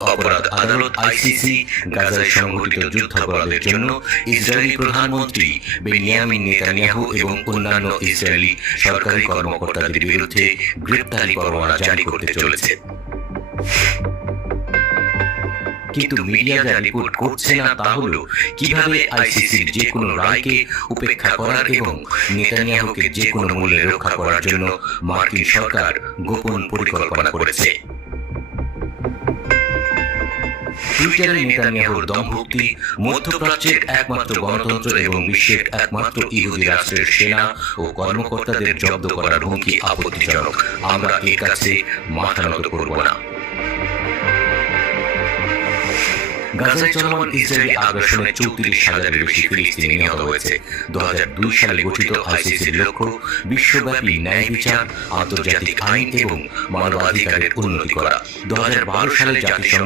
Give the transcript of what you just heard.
অপরাধ আদালত আইসিসি গাজায় সংঘটিত যুদ্ধাপরাধের জন্য ইসরায়েলি প্রধানমন্ত্রী বেনিয়ামিন নেতানিয়াহু এবং অন্যান্য ইসরায়েলি সরকারি কর্মকর্তাদের বিরুদ্ধে গ্রেপ্তারি পরোয়ানা জারি করতে চলেছে। কিন্তু মিডিয়া যা রিপোর্ট করছে না তা হলো কিভাবে আইসিসির যে কোনো রায়কে উপেক্ষা করার এবং নেতানিয়াহুকে যে কোনো মূল্যে রক্ষা করার জন্য মার্কিন সরকার গোপন পরিকল্পনা করেছে। টুইটারে নেতানিয়াহুর দম্ভক্তি, মধ্যপ্রাচ্যের একমাত্র গণতন্ত্র এবং বিশ্বের একমাত্র ইহুদি রাষ্ট্রের সেনা ও কর্মকর্তাদের জব্দ করার হুমকি আপত্তিজনক। আমরা এর কাছে মাথা নত করব না। গাজায় চলমান ইসরায়েলি আগ্রাসনে 34,000-এর বেশি ফিলিস্তিনি নিহত হয়েছে। 2002 সালে গঠিত আইসিসির লক্ষ্য বিশ্বব্যাপী ন্যায় বিচার, আন্তর্জাতিক আইন এবং মানবাধিকারের উন্নতি করা। 2012 সালে জাতিসংঘ